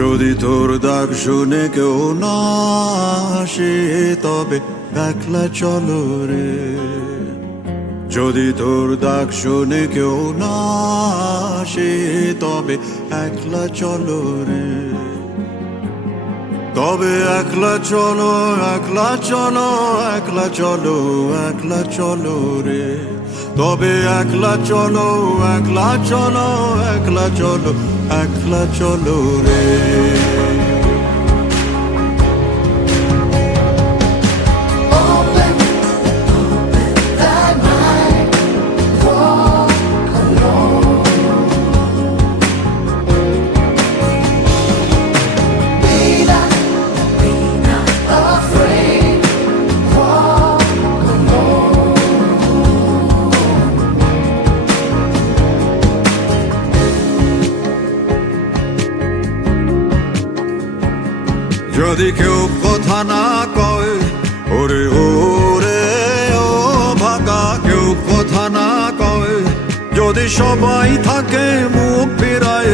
যদি তোর ডাক শুনে কেউ না আসে তবে একলা চলো রে। যদি তোর ডাক শুনে কেউ না আসে তবে একলা চলো রে। তবে একলা চলো, একলা চলো, একলা চলো, একলা চলো রে। তবে একলা চলো, একলা চলো, একলা চলো, একলা চলো রে। যদি কেউ কথা না কয়, ওরে ওরে ও ভাগা, কেউ কথা না কয়, যদি সবাই থাকে মুখ ফিরায়